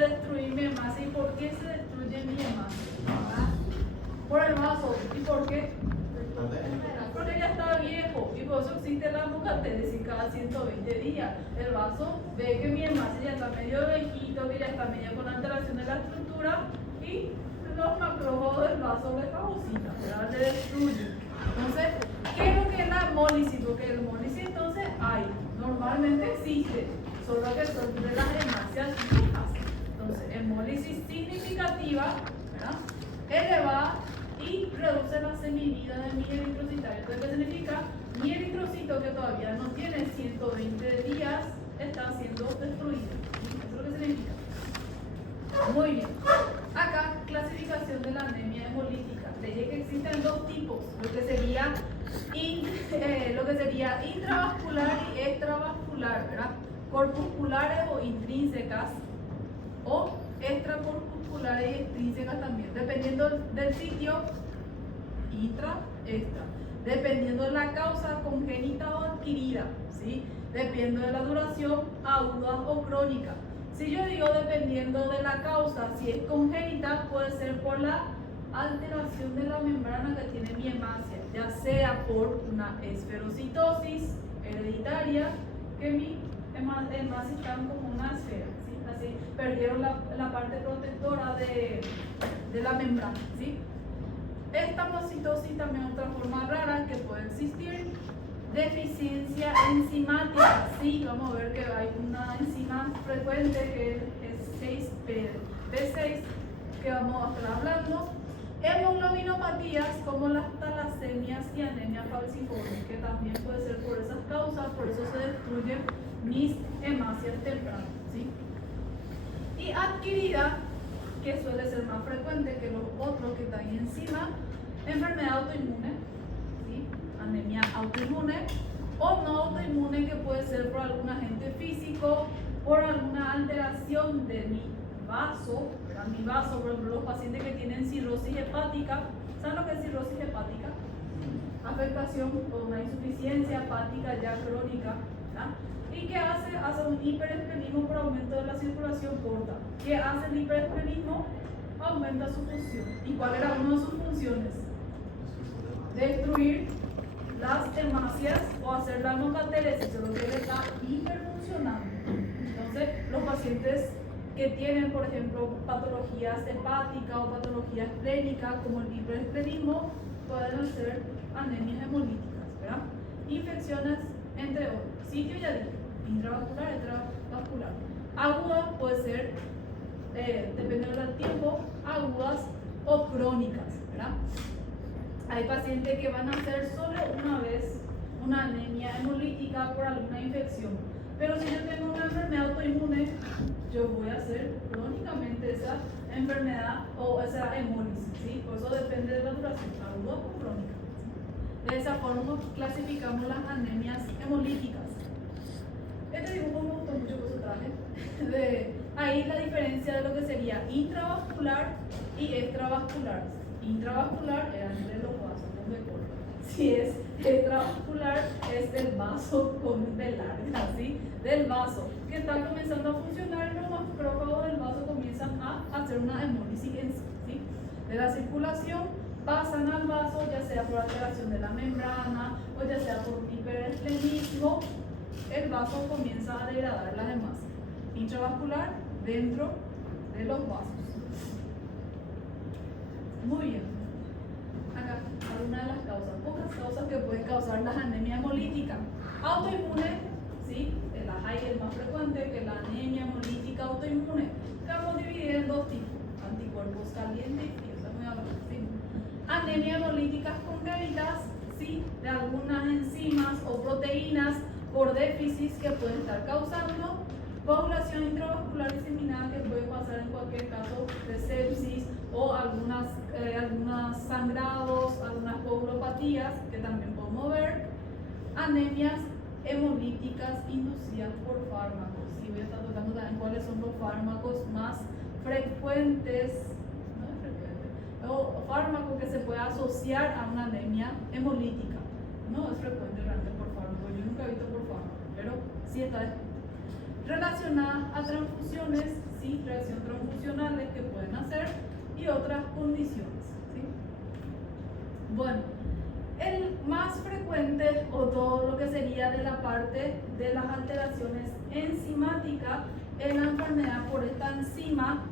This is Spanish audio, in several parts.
destruir mi hemácia. ¿Y por qué se destruye mi hemácia? Por el vaso. ¿Y por qué? Porque ya está viejo y por eso existe la mucatéresis cada 120 días. El vaso ve que mi hemácia ya está medio viejito, que ya está medio con alteración de la estructura y los macrófagos del vaso le fagocitan, ¿verdad? Le destruyen. Entonces, ¿qué es lo que es la hemólisis? Porque la hemólisis entonces hay, normalmente existe, solo que son de las hemácias fijas. Entonces, hemólisis significativa, ¿verdad? Elevada y reduce la semivida de mi eritrocitario. Entonces, ¿qué significa? Mi eritrocito que todavía no tiene 120 días está siendo destruido. Eso es lo que significa. Muy bien. Acá, clasificación de la anemia hemolítica. Leí que existen dos tipos, lo que sería intravascular y extravascular, ¿verdad? Corpusculares o intrínsecas, o extracorpusculares y extrínsecas también, dependiendo del sitio, intra, extra, dependiendo de la causa congénita o adquirida, ¿sí? Dependiendo de la duración, aguda o crónica. Si yo digo dependiendo de la causa, si es congénita, puede ser por la alteración de la membrana que tiene mi hemácia, ya sea por una esferocitosis hereditaria, que mi hemácia está como una esfera, ¿sí? Así perdieron la parte protectora de la membrana, ¿sí? Estamocitosis también es otra forma rara que puede existir. Deficiencia enzimática, sí, vamos a ver que hay una enzima frecuente que es B6, que vamos a estar hablando. Hemoglobinopatías como las talasemias y anemia falciforme, que también puede ser por esas causas, por eso se destruyen mis hemácias tempranas, ¿sí? Y adquirida, que suele ser más frecuente que los otros que están ahí encima, enfermedad autoinmune, ¿sí? Anemia autoinmune, o no autoinmune, que puede ser por algún agente físico, por alguna alteración de mi vaso, ¿verdad? Mi vaso, por ejemplo, los pacientes que tienen cirrosis hepática, ¿saben lo que es cirrosis hepática? Afectación o una insuficiencia hepática ya crónica, ¿verdad? ¿Y qué hace? Hace un hiperesplenismo por aumento de la circulación corta. ¿Qué hace el hiperesplenismo? Aumenta su función. ¿Y cuál era una de sus funciones? Destruir las hemácias o hacer la monocatéresis, lo que le está hiperfuncionando. Entonces, los pacientes que tienen, por ejemplo, patologías hepáticas o patologías esplénicas, como el hiperesplenismo, pueden hacer anemias hemolíticas, ¿verdad? Infecciones, entre otros. Sitio ya dije, intravascular, extravascular. Agudas puede ser, dependiendo del tiempo, agudas o crónicas, ¿verdad? Hay pacientes que van a hacer solo una vez una anemia hemolítica por alguna infección. Pero si yo tengo una enfermedad autoinmune, yo voy a hacer crónicamente esa enfermedad o esa hemólisis, ¿sí? Por eso depende de la duración, aguda o crónica, ¿sí? De esa forma clasificamos las anemias hemolíticas. Este dibujo me gustó mucho, que se traje. Ahí la diferencia de lo que sería intravascular y extravascular. Intravascular era entre los vasos con B corta. Si es extravascular, es el vaso con B larga, ¿sí? Del vaso, que está comenzando a funcionar, y los macrófagos del vaso comienzan a hacer una hemólisis en sí, ¿sí? De la circulación pasan al vaso, ya sea por alteración de la membrana o ya sea por hiperesplenismo, el vaso comienza a degradar las hemácias. Intravascular dentro de los vasos. Muy bien. Acá, algunas de las causas, pocas causas que pueden causar las anemias hemolíticas. Autoinmune, ¿sí? Las hay, el más frecuente, que la anemia hemolítica autoinmune. Que vamos a dividir en dos tipos: anticuerpos calientes y fríos. ¿Sí? Anemia hemolíticas congénitas, ¿sí? De algunas enzimas o proteínas por déficit que pueden estar causando. Coagulación intravascular diseminada, que puede pasar en cualquier caso de sepsis o algunos sangrados, algunas coagulopatías que también podemos ver. Anemias hemolíticas inducidas por fármacos. Y voy a estar tocando también cuáles son los fármacos más frecuentes, o fármacos que se puede asociar a una anemia hemolítica. No es frecuente realmente por fármaco, yo nunca he visto por fármaco, pero sí está relacionadas a transfusiones ¿sí? Reacciones transfusionales que pueden hacer y otras condiciones, ¿sí? Bueno, el más frecuente o todo lo que sería de la parte de las alteraciones enzimáticas es la enfermedad por esta enzima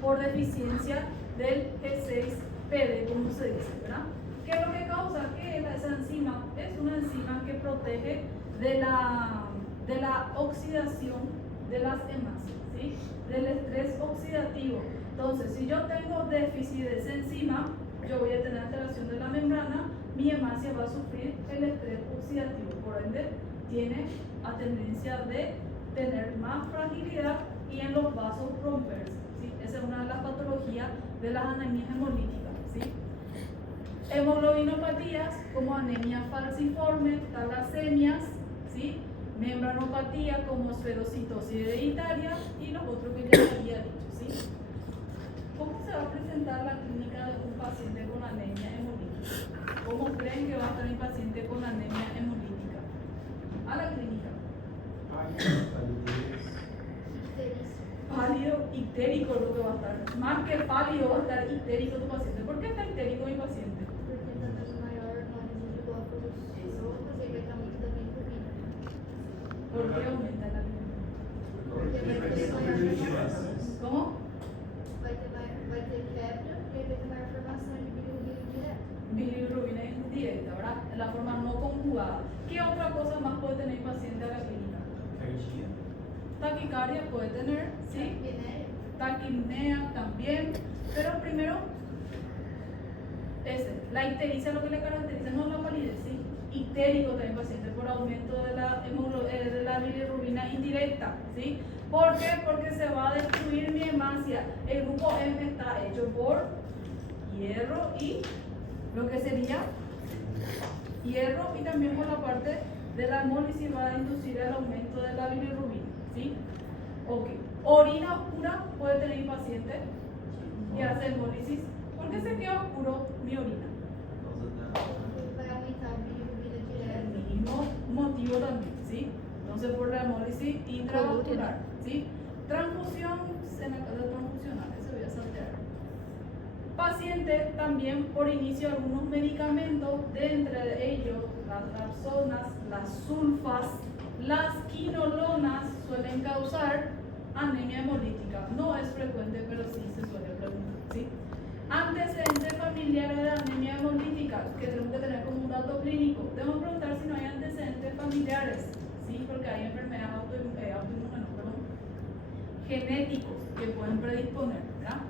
por deficiencia del G6PD, como se dice, ¿verdad? ¿Qué es lo que causa? ¿Qué es esa enzima? Es una enzima que protege de la oxidación de las hemácias, ¿sí? Del estrés oxidativo. Entonces, si yo tengo déficit de esa enzima, yo voy a tener alteración de la membrana, mi hemácia va a sufrir el estrés oxidativo, por ende, tiene a tendencia de tener más fragilidad y en los vasos romperse, ¿sí? Esa es una de las patologías de las anemias hemolíticas, ¿sí? Hemoglobinopatías como anemia falciforme, talasemias, ¿sí? Membranopatía como esferocitosis hereditaria y los otros que ya había dicho, ¿sí? ¿Cómo se va a presentar la clínica de un paciente con anemia hemolítica? ¿Cómo creen que va a estar el paciente con anemia hemolítica? A la clínica. Pálido, histérico es lo que va a estar. Más que pálido va a estar histérico tu paciente. ¿Por qué está histérico mi paciente? ¿Por qué aumenta la bilirrubina? ¿Cómo? Vai ter quebra e aí vai ter maior formação de bilirrubina indireta. Bilirrubina indirecta, ¿verdad? En la forma no conjugada. ¿Qué otra cosa más puede tener el paciente a la clínica? Taquicardia puede tener, ¿sí? Taquipnea también. Pero primero, la ictericia lo que le caracteriza no es la palidez, ¿sí? Ictérico también el paciente por aumento de la bilirrubina indirecta, ¿sí? ¿Por qué? Porque se va a destruir mi hemácia. El grupo M está hecho por hierro y lo que sería hierro y también por la parte de la hemólisis va a inducir el aumento de la bilirrubina, ¿sí? Ok. Orina oscura puede tener el paciente y hace hemólisis. ¿Por qué se queda oscuro mi orina? Vai aumentar a bilirrubina El direta. mismo motivo también, ¿sí? Entonces por la hemólisis intravascular, ¿sí? Transfusión, en la casa transfusional, eso voy a saltear. Paciente también por inicio de algunos medicamentos, de entre ellos las rapsonas, las sulfas, las quinolonas suelen causar anemia hemolítica. No es frecuente, pero sí se suele preguntar, ¿sí? Antecedentes familiares de anemia hemolítica, que tenemos que tener como un dato clínico. Debemos preguntar si no hay antecedentes familiares, ¿sí? Porque hay enfermedades genéticos que pueden predisponer, ¿verdad?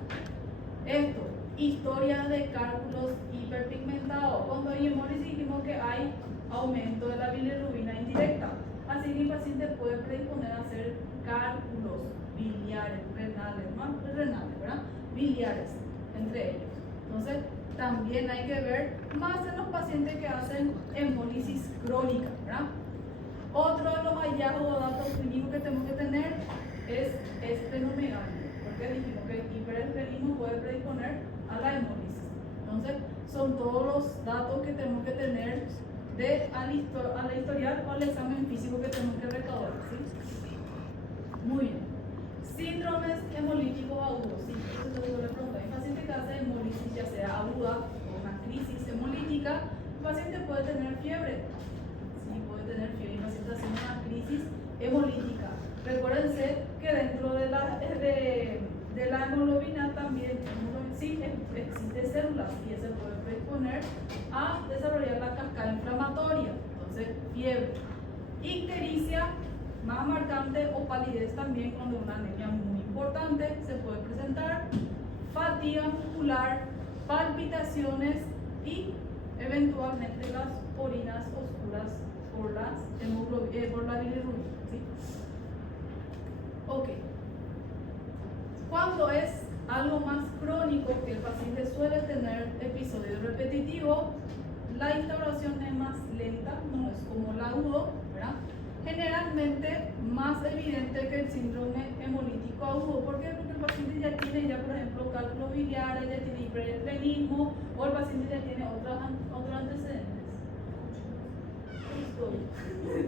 Esto, historias de cálculos hiperpigmentados. Cuando hay hemólisis dijimos que hay aumento de la bilirrubina indirecta. Así que el paciente puede predisponer a hacer cálculos biliares, renales, más renales, ¿verdad? Biliares, entre ellos. Entonces, también hay que ver más en los pacientes que hacen hemólisis crónica, ¿verdad? Otro de los hallazgos o datos clínicos que tenemos que tener es esplenomegalia, porque dijimos que el hiperestrelismo puede predisponer a la hemólisis. Entonces, son todos los datos que tenemos que tener a la historial o al examen físico que tenemos que recaudar, ¿sí? Muy bien. Síndromes hemolíticos agudos, ¿sí? Eso es lo que le pregunto. Hay paciente que hace hemólisis, ya sea aguda o una crisis hemolítica, el paciente puede tener fiebre. Sí, puede tener fiebre. El paciente haciendo una crisis hemolítica. Recuérdense que dentro de la hemoglobina también sí, existen células y eso puede predisponer a desarrollar la cascada inflamatoria. Entonces, fiebre. Ictericia más marcante o palidez también cuando una anemia muy importante se puede presentar. Fatiga muscular, palpitaciones y eventualmente las orinas oscuras por la bilirrubina, ¿sí? Ok. Cuando es algo más crónico, que el paciente suele tener episodios repetitivos, la instauración es más lenta, no es como el agudo, ¿verdad? Generalmente más evidente que el síndrome hemolítico agudo. ¿Por qué? Porque el paciente ya tiene, por ejemplo, cálculos biliares, ya tiene hiperestrelismo o el paciente ya tiene otros antecedentes.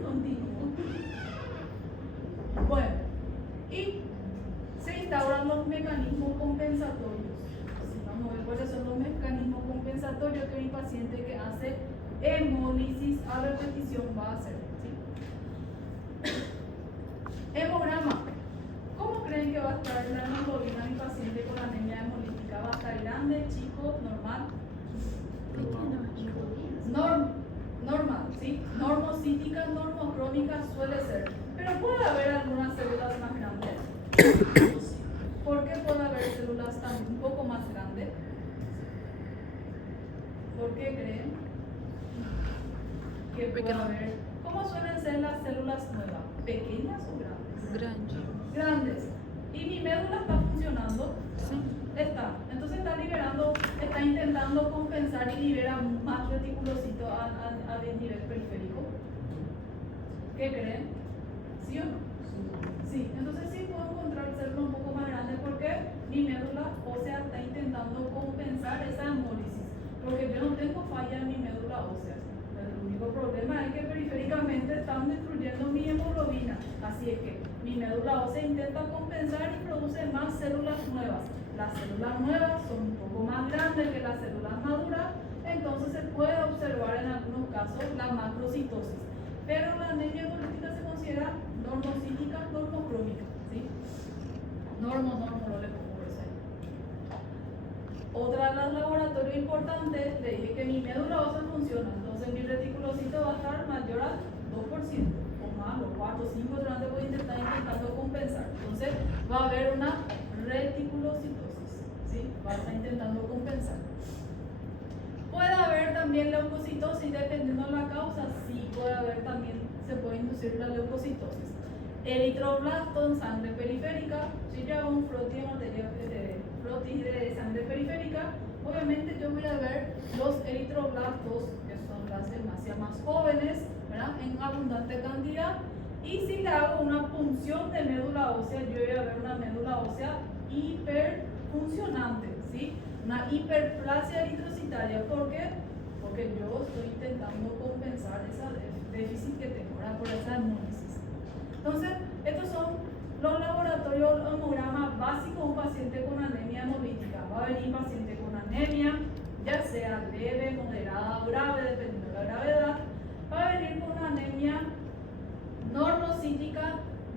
Continuo. Bueno, y se instauran los mecanismos compensatorios. Si vamos a ver cuáles son los mecanismos compensatorios que mi paciente que hace hemólisis a repetición va a hacer. ¿Sí? Hemograma. ¿Cómo creen que va a estar la hemoglobina de mi paciente con anemia hemolítica? ¿Va a estar grande, chico, normal? Normal, ¿sí? Normocítica, normocrónica suele ser. Pero puede haber algunas células más grandes. ¿Por qué puede haber células un poco más grandes? ¿Por qué creen que puede haber? ¿Cómo suelen ser las células nuevas? ¿Pequeñas o grandes? Grandes. ¿Y mi médula está funcionando? Sí. Está. Entonces está liberando, está intentando compensar y libera más reticulocito a nivel periférico. ¿Qué creen? ¿Sí o no? Sí. Entonces sí puedo encontrar células un poco más grandes porque mi médula ósea está intentando compensar esa hemólisis. Porque yo no tengo falla en mi médula ósea. El único problema es que periféricamente están destruyendo mi hemoglobina. Así es que mi médula ósea intenta compensar y produce más células nuevas. Las células nuevas son un poco más grandes que las células maduras, entonces se puede observar en algunos casos la macrocitosis. Pero la anemia hemolítica se considera normocítica, normocrónica. ¿Sí? No le pongo eso ahí. Otra de los laboratorios importantes, le dije que mi médula ósea funciona, entonces mi reticulocito va a estar mayor al 2%, o más, o 4, 5, durante voy a intentando compensar. Entonces va a haber una reticulocitosis, ¿sí? Va a estar intentando compensar. Puede haber también leucocitosis dependiendo de la causa, sí puede haber también, se puede inducir la leucocitosis. Eritroblasto en sangre periférica, si yo hago un frotis de sangre periférica, obviamente yo voy a ver los eritroblastos, que son las hemácias más jóvenes, ¿verdad? En abundante cantidad. Y si le hago una punción de médula ósea, yo voy a ver una médula ósea hiperfuncionante, ¿sí? Una hiperplasia eritrocitaria. ¿Por qué? Porque yo estoy intentando compensar ese déficit que tengo, ¿verdad? Por esa hemólisis. Entonces, estos son los laboratorios hemograma básicos de un paciente con anemia hemolítica. Va a venir paciente con anemia, ya sea leve, moderada o grave, dependiendo de la gravedad. Va a venir con una anemia normocítica,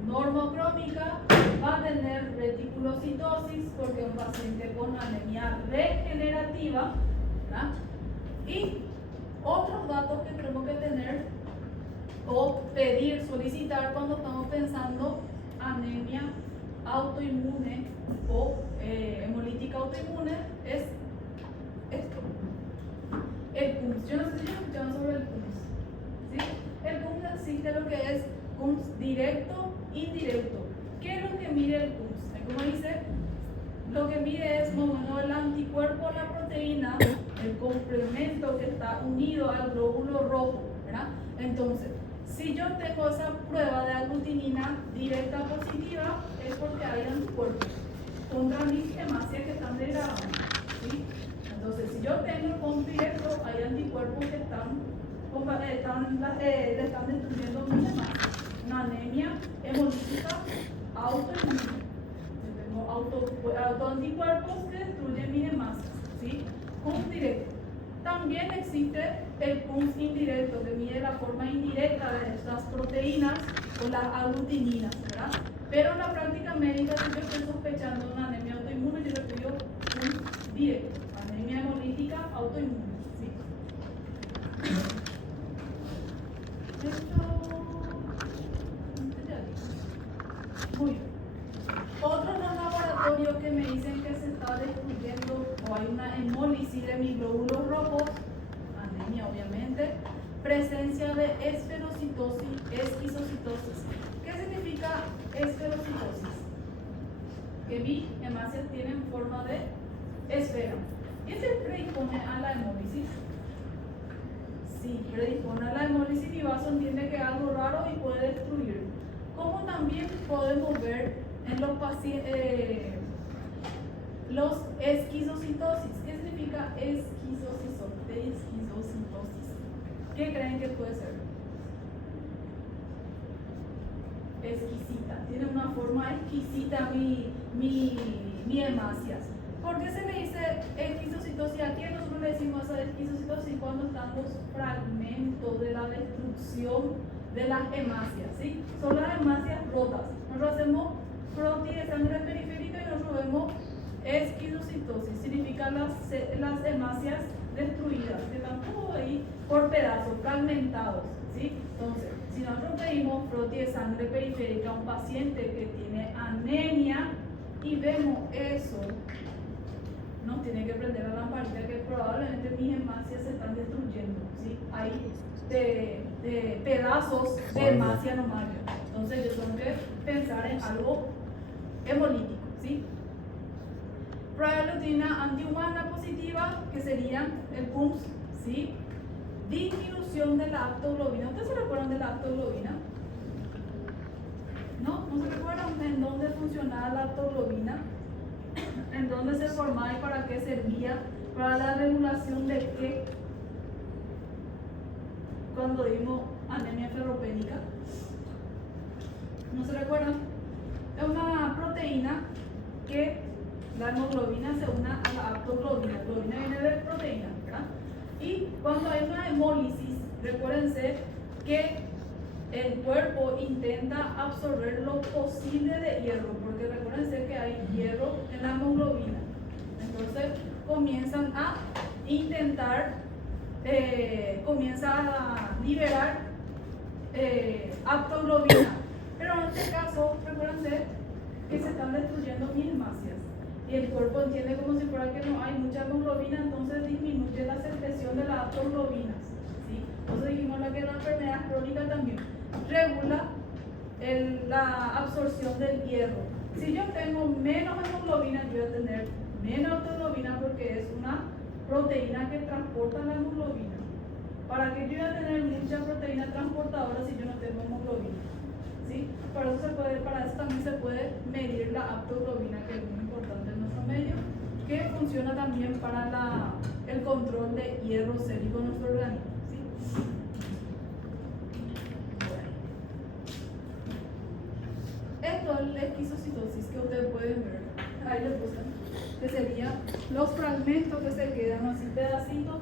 normocrómica, va a tener reticulocitosis porque es un paciente con anemia regenerativa, ¿verdad? Y otros datos que tenemos que tener o pedir, solicitar cuando estamos pensando anemia autoinmune o hemolítica autoinmune es esto. El CUMS. Yo no sé si escucharon sobre el CUMS. ¿Sí? El CUMS existe lo que es CUMS directo, indirecto. ¿Qué es lo que mide el CUMS? Como dice, lo que mide es bueno, el anticuerpo a la proteína, el complemento que está unido al glóbulo rojo, ¿verdad? Entonces, si yo tengo esa prueba de aglutinina directa positiva, es porque hay anticuerpos contra mis hemácias que están degradando, ¿sí? Entonces, si yo tengo el CUMS directo, hay anticuerpos que le están destruyendo mis hemácias. Una anemia hemolítica autoinmune. Yo tengo autoanticuerpos que destruyen mis hemácias, ¿sí? CUMS directo. También existe el CUMS indirecto, que mide la forma indirecta de estas proteínas o las aglutininas, ¿verdad? Pero en la práctica médica, si yo estoy sospechando una anemia autoinmune, yo le pido CUMS directo, anemia hemolítica autoinmune, ¿sí? Muy bien. Otros laboratorios que me dicen que se está destruyendo o hay una hemólisis de mis glóbulos rojos, anemia obviamente, presencia de esferocitosis, esquizocitosis. ¿Qué significa esferocitosis? Que mis hemácias tienen forma de esfera. ¿Y se predispone a la hemólisis? Sí, predispone a la hemólisis y vaso entiende que es algo raro y puede destruir. Como también podemos ver en los pacientes, los esquizocitosis. ¿Qué significa esquizocitosis? ¿Qué creen que puede ser? Exquisita. Tiene una una forma exquisita mi hemácias. ¿Por qué se le dice esquizocitosis? Aquí nosotros le decimos a esquizocitosis cuando están los fragmentos de la destrucción de las hemácias, ¿sí? Son las hemácias rotas. Nosotros hacemos frotis de sangre periférica y nosotros vemos esquizocitosis. Significa las hemácias destruidas, que están todos ahí por pedazos, fragmentados, ¿sí? Entonces, si nosotros pedimos frotis de sangre periférica a un paciente que tiene anemia y vemos eso, nos tiene que prender la lamparita que probablemente mis hemácias se están destruyendo, ¿sí? Hay de pedazos de hemácia nomás. Entonces yo tengo que pensar en algo hemolítico, ¿sí? Prueba de glutina antihumana positiva, que sería el PUMS, ¿sí? Disminución de la aptoglobina. ¿Ustedes se recuerdan de la aptoglobina? ¿No? ¿No se recuerdan en dónde funcionaba la aptoglobina? ¿En dónde se formaba y para qué servía? Para la regulación de qué. Cuando vimos anemia ferropénica. ¿No se recuerdan? Es una proteína que la hemoglobina se une a la aptoglobina. La globina viene de proteína, ¿verdad? Y cuando hay una hemólisis, recuérdense que el cuerpo intenta absorber lo posible de hierro, porque recuérdense que hay hierro en la hemoglobina. Entonces comienzan a intentar, comienza a liberar aptoglobina. Pero en este caso, recuérdense que se están destruyendo mis hemácias. Y el cuerpo entiende como si fuera que no hay mucha hemoglobina, entonces disminuye la secreción de las aptoglobinas, ¿sí? Entonces dijimos que la enfermedad crónica también regula la absorción del hierro. Si yo tengo menos hemoglobina, yo voy a tener menos aptoglobina porque es una proteína que transporta la hemoglobina. ¿Para qué yo voy a tener mucha proteína transportadora si yo no tengo hemoglobina? ¿Sí? Para eso también se puede medir la aptoglobina, que es muy importante en nuestro medio, que funciona también para el control de hierro sérico en nuestro organismo. ¿Sí? Esto es la esquizocitosis que ustedes pueden ver. Ahí les puse, que serían los fragmentos que se quedan, así pedacitos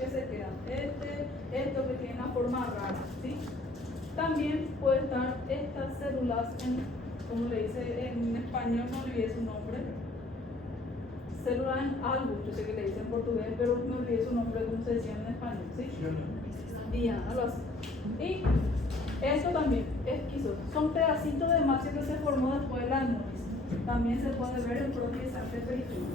que se quedan. Esto que tiene una forma rara, ¿sí? También puede estar estas células, como le dice en español, no olvidé su nombre. Célula en algo, yo sé que le dice en portugués, pero no olvidé su nombre, como se decía en español, ¿sí? Diana, algo así. Y esto también es esquizo. Son pedacitos de hemácia que se formó después de la hemólisis. También se puede ver en frotis de sangre periférica.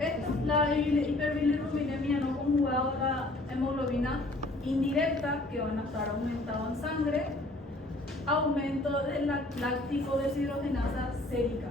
Esto es la hiperbilirrubinemia no conjugada, la hemoglobina indirecta, que van a estar aumentados en sangre, aumento de la láctico deshidrogenasa sérica,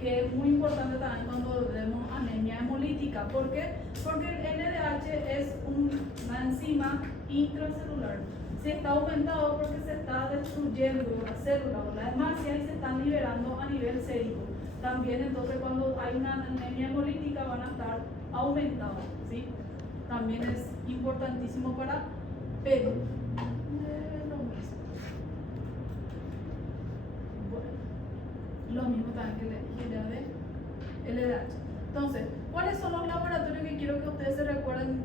que es muy importante también cuando vemos anemia hemolítica. ¿Por qué? Porque el NDH es una enzima intracelular. Si está aumentado porque se está destruyendo la célula o la hemácia y se están liberando a nivel sérico. También entonces cuando hay una anemia hemolítica van a estar aumentados, ¿sí? También es importantísimo para, pero lo mismo también que el LDH. Entonces, ¿cuáles son los laboratorios que quiero que ustedes se recuerden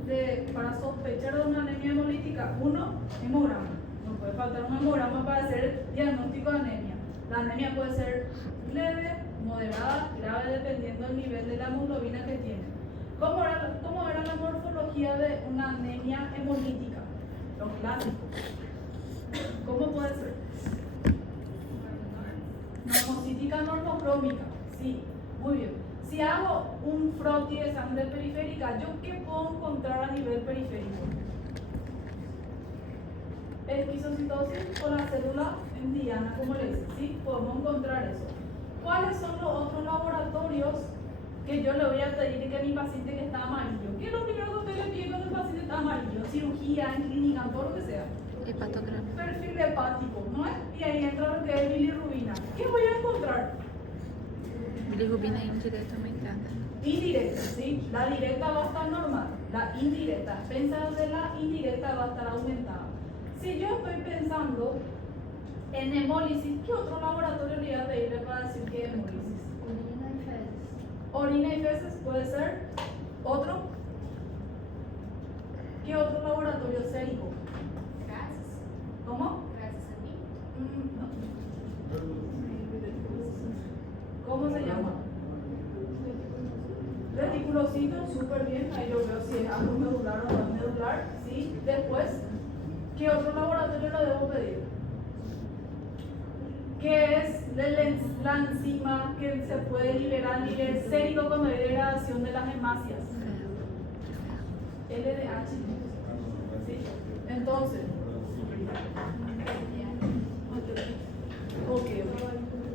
para sospechar de una anemia hemolítica? Uno, hemograma. No puede faltar un hemograma para hacer diagnóstico de anemia. La anemia puede ser leve, moderada, grave, dependiendo del nivel de la hemoglobina que tiene. ¿Cómo era la morfología de una anemia hemolítica? Los clásicos. ¿Cómo puede ser? Normocítica normocrómica. Sí, muy bien. Si hago un frotis de sangre periférica, ¿yo qué puedo encontrar a nivel periférico? Esquizocitosis con la célula en diana, como le dicen, ¿sí? Podemos encontrar eso. ¿Cuáles son los otros laboratorios que yo le voy a pedir que mi paciente que está amarillo? ¿Qué es lo primero que usted le pide cuando el paciente está amarillo? Cirugía, en clínica, todo lo que sea. Hepatograma. Perfil hepático, ¿no es? Y ahí entra lo que es bilirrubina. ¿Qué voy a encontrar? Bilirrubina indirecta aumentada. Indirecta, ¿sí? La directa va a estar normal. La indirecta. Pensar de la indirecta va a estar aumentada. Si yo estoy pensando en hemólisis, ¿qué otro laboratorio le voy a pedirle para decir que es hemólisis? Orina y feces. Orina y feces puede ser. ¿Otro? ¿Qué otro laboratorio sérico? Gases. ¿Cómo? Gases sanguíneos. No. ¿Cómo se llama? Reticulocito, súper bien. Ahí yo veo si es algo medular o no es medular. ¿Sí? Después, ¿qué otro laboratorio le debo pedir? ¿Qué es la enzima que se puede liberar a nivel sérico cuando hay degradación de las hemácias? LDH. ¿Sí? Entonces, ok.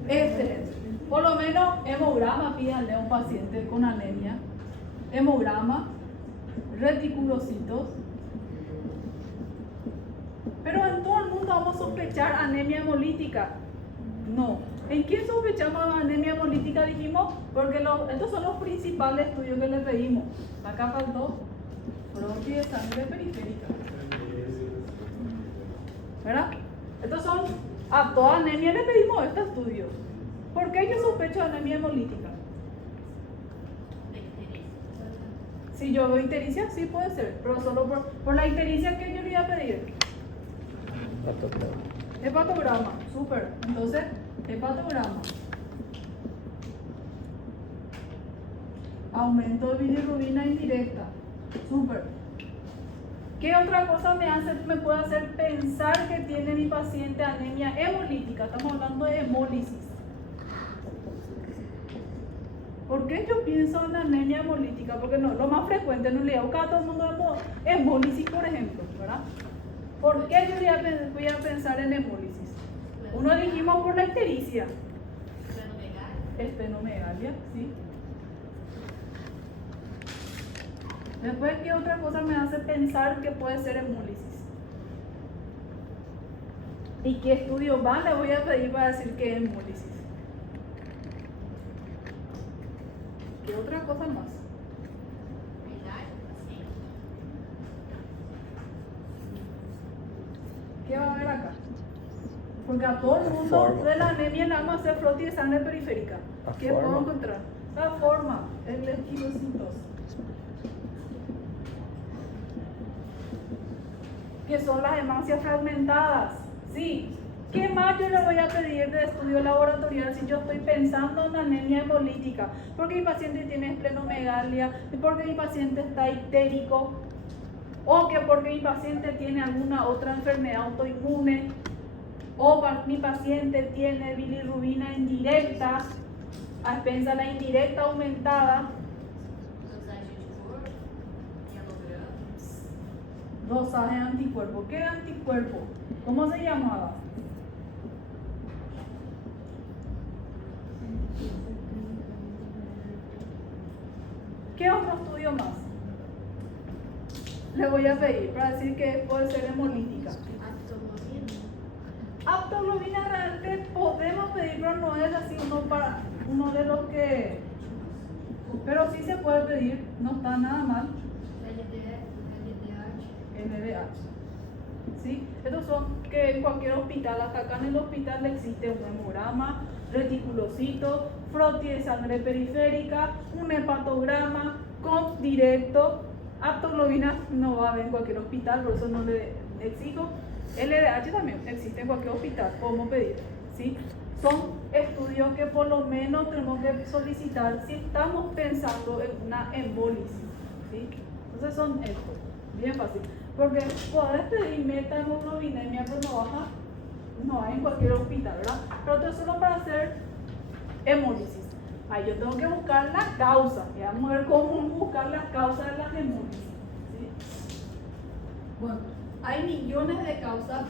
Excelente. Por lo menos hemograma, pídanle a un paciente con anemia. Hemograma, reticulocitos. Pero en todo el mundo vamos a sospechar anemia hemolítica. No. ¿En quién sospechamos anemia hemolítica? Dijimos, porque estos son los principales estudios que le pedimos. Acá faltó frotis de sangre periférica. ¿Verdad? Estos son, a toda anemia le pedimos este estudio. ¿Por qué yo sospecho de anemia hemolítica? Si yo veo ictericia, sí puede ser, pero solo por la ictericia que yo le iba a pedir. Hepatograma, súper. Entonces, hepatograma. Aumento de bilirrubina indirecta, súper. ¿Qué otra cosa me puede hacer pensar que tiene mi paciente anemia hemolítica? Estamos hablando de hemólisis. ¿Por qué yo pienso en anemia hemolítica? Porque no, lo más frecuente en realidad, cada todo el mundo hemólisis, por ejemplo, ¿verdad? ¿Por qué yo voy a pensar en hemólisis? Uno dijimos por la ictericia. Esplenomegalia, sí. Después, ¿qué otra cosa me hace pensar que puede ser hemólisis? ¿Y qué estudio más le voy a pedir para decir que es hemólisis? ¿Qué otra cosa más? ¿Qué va a haber acá? Porque a todo el mundo de la anemia le vamos a hacer frotis de sangre periférica. ¿Qué puedo encontrar? La forma, el esquilocitos. Que son las hemácias fragmentadas. Sí. ¿Qué más yo le voy a pedir de estudio laboratorial si yo estoy pensando en anemia hemolítica? Porque mi paciente tiene esplenomegalia, porque mi paciente está ictérico, o que porque mi paciente tiene alguna otra enfermedad autoinmune, o mi paciente tiene bilirrubina indirecta, a expensas de la indirecta aumentada. Dosaje de anticuerpo. ¿Qué anticuerpo? ¿Cómo se llamaba? ¿Qué otro estudio más le voy a pedir para decir que puede ser hemolítica? Aptoglobina realmente podemos pedir, pero no es así uno de los que... Pero sí se puede pedir, no está nada mal. LDH. ¿Sí? Estos son que en cualquier hospital, hasta acá en el hospital existe un hemograma, reticulocito, frotis de sangre periférica, un hepatograma con directo. Aptoglobina no va a haber en cualquier hospital, por eso no le exijo. LDH también existe en cualquier hospital, podemos pedir. ¿Sí? Son estudios que por lo menos tenemos que solicitar si estamos pensando en una embolisis. ¿Sí? Entonces son estos, bien fácil. Porque podés pedir metahemoglobinemia, pero no baja, no hay en cualquier hospital, ¿verdad? Pero esto es solo para hacer hemólisis. Ahí yo tengo que buscar la causa. Y vamos a ver cómo buscar la causa de las hemólisis. ¿Sí? Bueno, hay millones de causas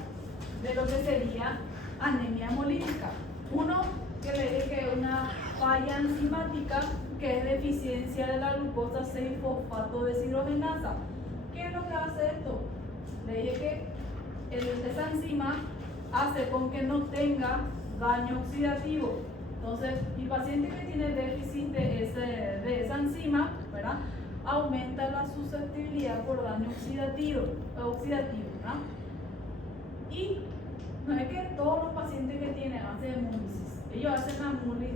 de lo que sería anemia hemolítica. Uno, que le dije que es una falla enzimática, que es deficiencia de la glucosa 6-fosfato deshidrogenasa. ¿Qué es lo que hace esto? Le dije que esa enzima hace con que no tenga daño oxidativo. Entonces, mi paciente que tiene déficit de esa enzima, ¿verdad? aumenta la susceptibilidad por daño oxidativo, ¿verdad? Y no es que todos los pacientes que tienen hacen hemólisis, ellos hacen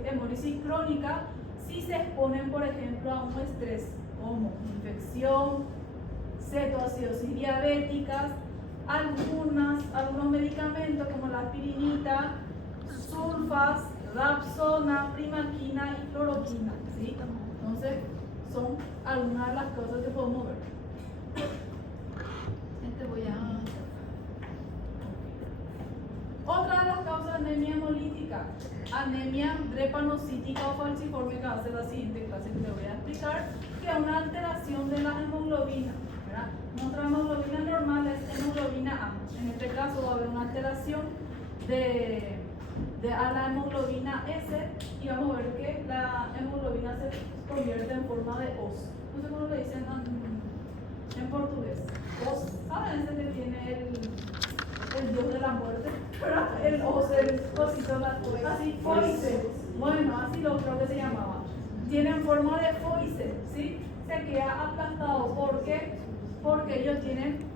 hemólisis crónica si se exponen, por ejemplo, a un estrés como infección, cetoacidosis diabéticas, algunos medicamentos como la aspirinita, sulfas, rapsona, primaquina y cloroquina, ¿sí? Entonces, son algunas de las cosas que podemos ver. Otra de las causas de anemia hemolítica, anemia drepanocítica o falciforme, que va a ser la siguiente clase que le voy a explicar, que es una alteración de la hemoglobina, ¿verdad? Nuestra hemoglobina normal es hemoglobina A. En este caso va a haber una alteración a la hemoglobina S y vamos a ver que la hemoglobina se convierte en forma de os. No sé cómo le dicen en portugués. Os, ¿saben ese que tiene el dios de la muerte? El os, el cosito, así, foice. Bueno, así lo creo que se llamaba. Tienen forma de foice, ¿sí? Se queda aplastado. ¿Por qué? Porque ellos tienen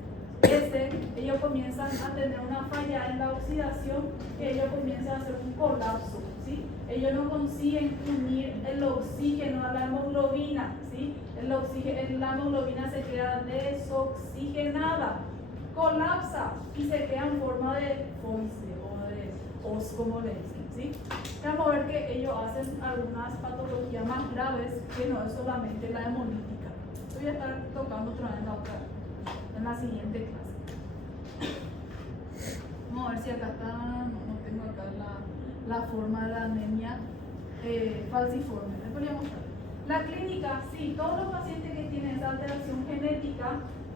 ellos comienzan a tener una falla en la oxidación y ellos comienzan a hacer un colapso, ¿sí? Ellos no consiguen unir el oxígeno a la hemoglobina, ¿sí? La hemoglobina se queda desoxigenada, colapsa y se queda en forma de foice o de os, como le dicen, ¿sí? Vamos a ver que ellos hacen algunas patologías más graves que no es solamente la hemolítica. Voy a estar tocando otra vez en la siguiente clase. Vamos a ver si acá está, no tengo acá la forma de la anemia falciforme. Después le voy a mostrar. La clínica, sí, todos los pacientes que tienen esa alteración genética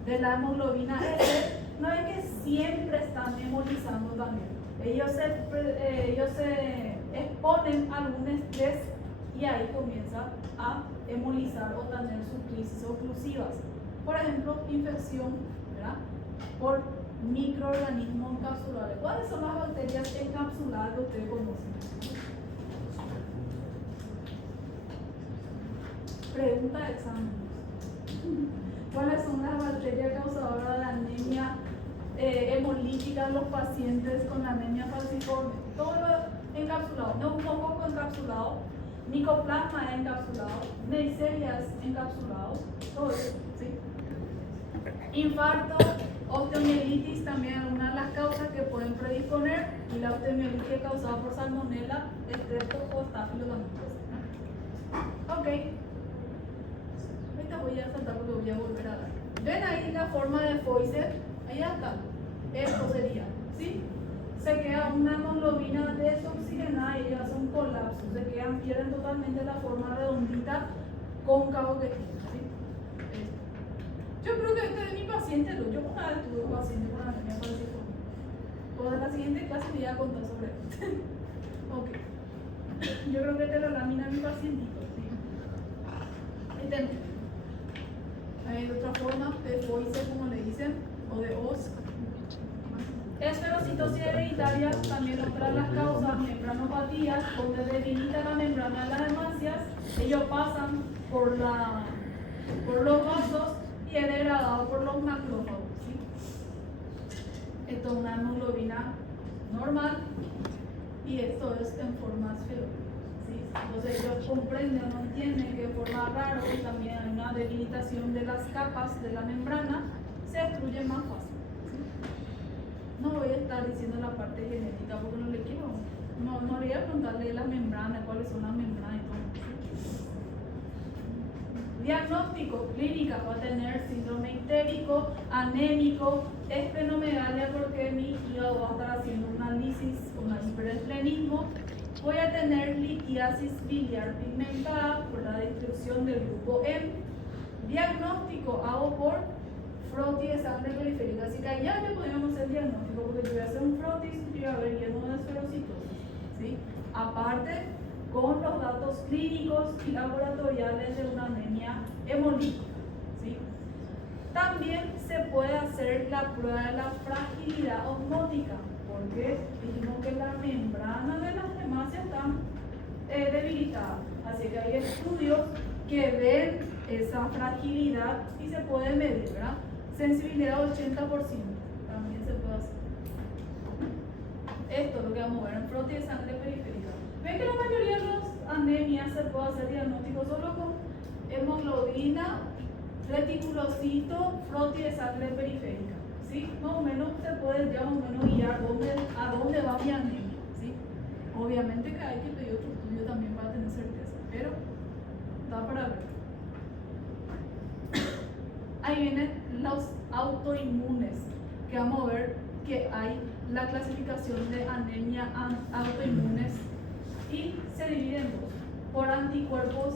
de la hemoglobina S, no es que siempre están hemolizando también. Ellos se exponen a algún estrés y ahí comienza a hemolizar o tener sus crisis oclusivas. Por ejemplo, infección, ¿verdad? Por microorganismos encapsulados. ¿Cuáles son las bacterias encapsuladas que ustedes conocen? Pregunta de examen. ¿Cuáles son las bacterias causadoras de anemia hemolítica en los pacientes con anemia falciforme? Todo lo encapsulado, neumococo encapsulado, micoplasma encapsulado, neisseria encapsulado, todo eso, ¿sí? Infarto, osteomielitis, también algunas de las causas que pueden predisponer, y la osteomielitis es causada por salmonella, estreptococcus ¿no? Ok. Esta voy a saltar porque voy a volver a dar. ¿Ven ahí la forma de Foice? Ahí está. Esto sería, ¿sí? Se queda una hemoglobina desoxigenada y ellos hacen un colapso. Pierden totalmente la forma redondita cóncavo que tiene, ¿sí? Yo creo que este es mi paciente, yo una vez tuve un paciente con anemia falciforme. Pues en la siguiente clase le voy a contar sobre esto. Ok. Yo creo que te lo lamina mi pacientito, ¿sí? Hay otra forma de Foice, como le dicen, o de os. Esferocitosis hereditaria, también otra de las causas, membranopatías, donde debilita la membrana de las hemácias, ellos pasan por los vasos y es degradado por los macrófagos, ¿sí? Esto es una hemoglobina normal y esto es en forma esferoide, ¿sí? Entonces ellos comprenden o no entienden que de forma rara y también hay una debilitación de las capas de la membrana, se destruye más fácil. No voy a estar diciendo la parte genética porque no le quiero, no le voy a preguntarle las membranas, cuáles son las membranas y todo. Diagnóstico, clínica, va a tener síndrome ictérico, anémico, esplenomegalia porque mi hígado va a estar haciendo una lisis, un hiperesplenismo. Voy a tener litiasis biliar pigmentada por la destrucción del grupo M. Diagnóstico hago por frotis de sangre periférica, así que allá ya podríamos hacer diagnóstico porque yo voy a hacer un frotis y voy a ver lleno de esferocitosis, ¿sí? Aparte con los datos clínicos y laboratoriales de una anemia hemolítica, ¿sí? También se puede hacer la prueba de la fragilidad osmótica porque dijimos que la membrana de las hemácias están debilitadas, así que hay estudios que ven esa fragilidad y se puede medir, ¿verdad? Sensibilidad 80%, también se puede hacer. Esto es lo que vamos a ver en frote de sangre periférica. Ven que la mayoría de las anemias se puede hacer diagnóstico solo con hemoglobina, reticulocito, frote de sangre periférica. ¿Sí? Más o menos se puede ya más o menos guiar a dónde va mi anemia. ¿Sí? Obviamente que hay que pedir otro estudio también para tener certeza, pero da para ver. Ahí vienen los autoinmunes, que vamos a ver que hay la clasificación de anemia autoinmunes y se dividen en dos, por anticuerpos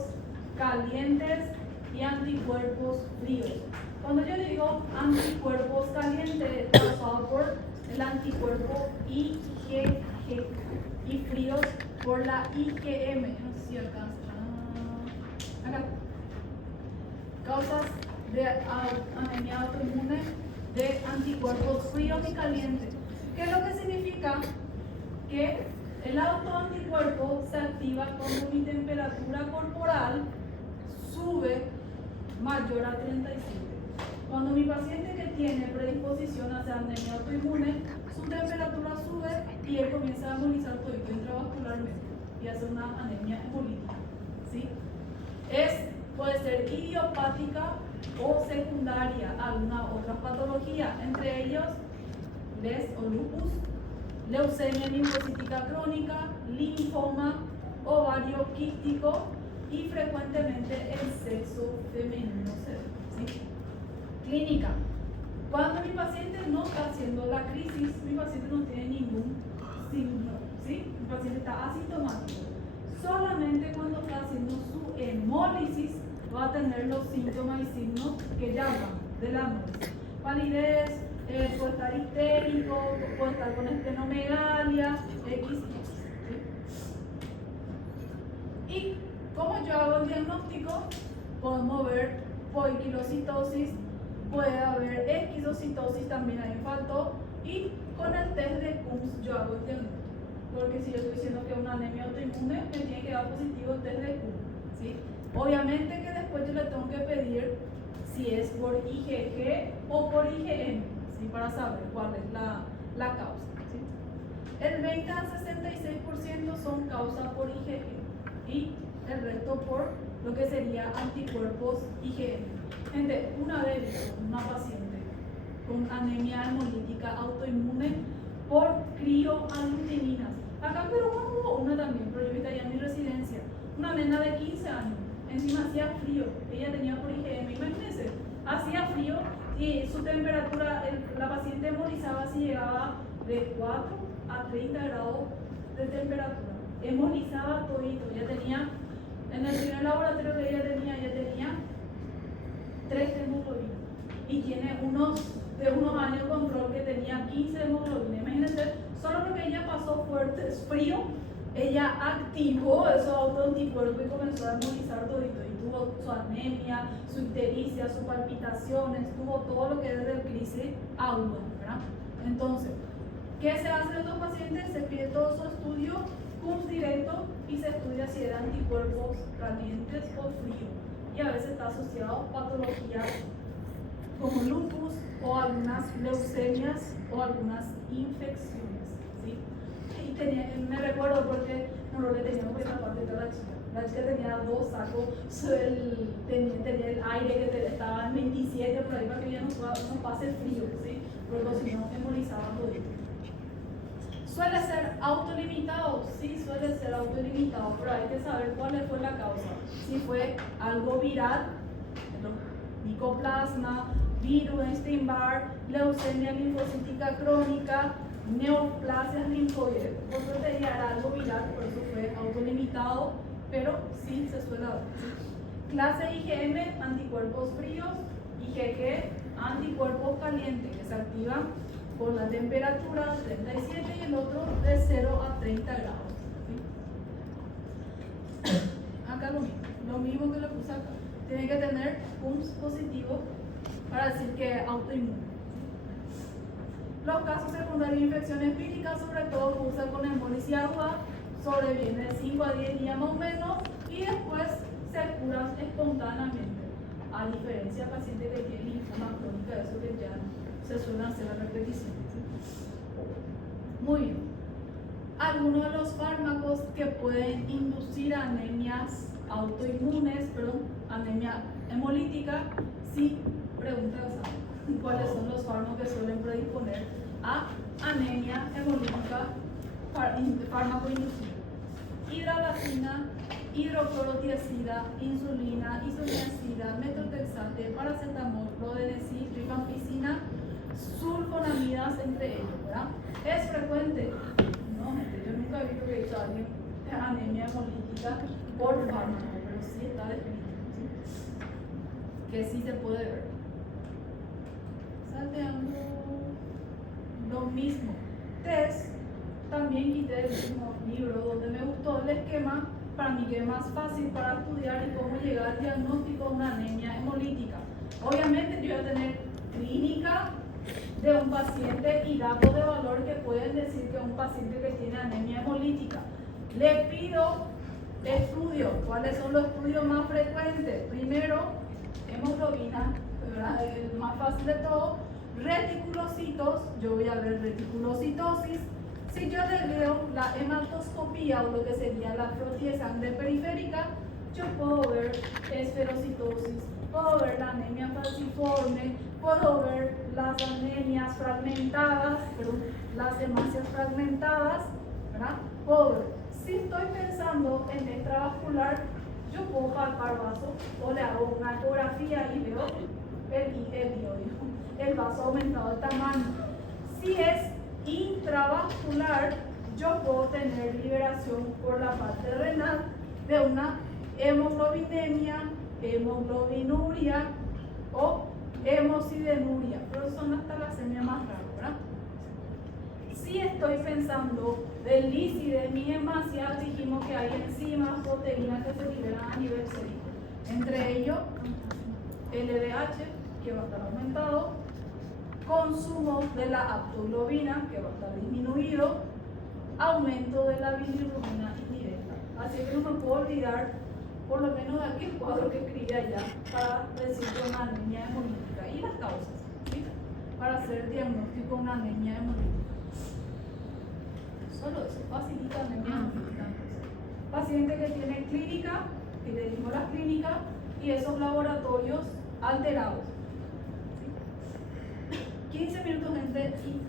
calientes y anticuerpos fríos. Cuando yo digo anticuerpos calientes, causado por el anticuerpo IgG y fríos por la IgM. No sé si alcanza. Acá. Causas de anemia autoinmune de anticuerpos fríos y calientes. ¿Qué es lo que significa? Que el autoanticuerpo se activa cuando mi temperatura corporal sube mayor a 37. Cuando mi paciente que tiene predisposición hacia anemia autoinmune, su temperatura sube y él comienza a hemorizar todo intravascularmente y hace una anemia hemolítica. ¿Sí? Puede ser idiopática o secundaria a alguna otra patología, entre ellos LES o lupus, leucemia linfocítica crónica, linfoma, ovario quístico y frecuentemente el sexo femenino. ¿Sí? Clínica. Cuando mi paciente no está haciendo la crisis, mi paciente no tiene ningún signo. ¿Sí? Mi paciente está asintomático. Solamente cuando está haciendo su hemólisis va a tener los síntomas y signos que llaman de la hemólisis. Palidez, puede estar histérico, puede estar con esplenomegalia, X. ¿Sí? Y como yo hago el diagnóstico, podemos ver poiquilocitosis, puede haber esquizocitosis, también hay falto, y con el test de Coombs yo hago el diagnóstico. Porque si yo estoy diciendo que es una anemia autoinmune, me tiene que dar positivo el test de Coombs. ¿Sí? Obviamente que después yo le tengo que pedir si es por IgG o por IgM, ¿sí? Para saber cuál es la causa. ¿Sí? El 20 al 66% son causas por IgG y el resto por lo que sería anticuerpos IgM. Gente, una vez una paciente con anemia hemolítica autoinmune por crioaglutininas. Acá en Perú hubo una también, pero yo vi allá en mi residencia, una nena de 15 años, encima hacía frío, ella tenía por IgM, imagínense, hacía frío y su temperatura, la paciente hemolizaba si llegaba de 4 a 30 grados de temperatura, hemolizaba todito, ella tenía, en el primer laboratorio que ella tenía 3 hemoglobinas y tiene de unos años de control que tenía 15 hemoglobinas. Imagínense, solo porque ella pasó fuerte frío, ella activó esos autoanticuerpos y comenzó a hemolizar todito. Y tuvo su anemia, su ictericia, sus palpitaciones, tuvo todo lo que es del crisis aguda, ¿verdad? Entonces, ¿qué se hace en estos pacientes? Se pide todo su estudio, Coombs directo, y se estudia si eran anticuerpos calientes o fríos. Y a veces está asociado a patologías como lupus o algunas leucemias o algunas infecciones. ¿Sí? Y me recuerdo porque no le teníamos esa parte de la chica. La chica tenía 2 sacos, tenía el aire que estaba en 27 por ahí para que ella no pase frío, ¿sí? Porque si no hemolizaba todo. ¿Suele ser autolimitado? Sí, suele ser autolimitado, pero hay que saber cuál fue la causa. Si fue algo viral, micoplasma, virus Epstein-Barr, leucemia linfocítica crónica, neoplasias linfoides. Por suerte ya era algo viral, por eso fue autolimitado, pero sí se suele dar. Clase IgM, anticuerpos fríos, IgG, anticuerpos calientes, que se activan con la temperatura de 37 y el otro de 0 a 30 grados. ¿Sí? Acá lo mismo que le puse acá. Tiene que tener Coombs positivo para decir que es autoinmune. Los casos secundarios de infección empírica, sobre todo cursan con hemólisis aguda, sobreviene de 5 a 10 días más o menos y después se curan espontáneamente. a diferencia del paciente que tiene linfoma crónica, eso que ya se suelen hacer la repetición. Muy bien. Algunos de los fármacos que pueden inducir anemias autoinmunes, anemia hemolítica, sí, preguntas, ¿cuáles son los fármacos que suelen predisponer a anemia hemolítica fármaco inducido? Hidralazina, hidroclorotiazida, insulina, isoniazida, metotrexate, paracetamol, rodenecid, rifampicina, sulfonamidas, entre ellos, ¿verdad? ¿Es frecuente? No, gente, yo nunca he visto que haya alguien de anemia hemolítica por fármaco, pero sí está definido, ¿sí? Que sí se puede ver. Salteando lo mismo. Test, también quité el mismo libro donde me gustó el esquema, para mí que es más fácil para estudiar y cómo llegar al diagnóstico de una anemia hemolítica. Obviamente yo voy a tener clínica de un paciente y datos de valor que pueden decir que es un paciente que tiene anemia hemolítica. Le pido estudios. ¿Cuáles son los estudios más frecuentes? Primero, hemoglobina, ¿verdad? El más fácil de todo. Reticulocitos, yo voy a ver reticulocitosis. Si yo le veo la hematoscopía o lo que sería la frotis de sangre periférica, yo puedo ver esferocitosis, puedo ver la anemia falciforme, puedo ver las anemias fragmentadas, las hemácias fragmentadas, ¿verdad? Puedo ver. Si estoy pensando en extravascular, yo puedo palpar vaso o le hago una ecografía y veo el vaso aumentado de tamaño. Si es intravascular, yo puedo tener liberación por la parte renal de una hemoglobinemia, hemoglobinuria o hemocidenuria, pero son las talasemias más raras, ¿verdad? Si estoy pensando del lisidemia hemácea, dijimos que hay enzimas, proteínas que se liberan a nivel cerebral, entre ellos LDH, que va a estar aumentado, consumo de la aptoglobina, que va a estar disminuido, aumento de la bilirrubina indirecta. Así que no me puedo olvidar, por lo menos de aquel cuadro que escribí allá, para decir que una anemia hemolítica y las causas, ¿sí? Para hacer diagnóstico de una anemia hemolítica. Solo eso, facilita anemia hemolítica. Paciente que tiene clínica, que le dimos las clínicas, y esos laboratorios alterados. 15 minutos, gente, y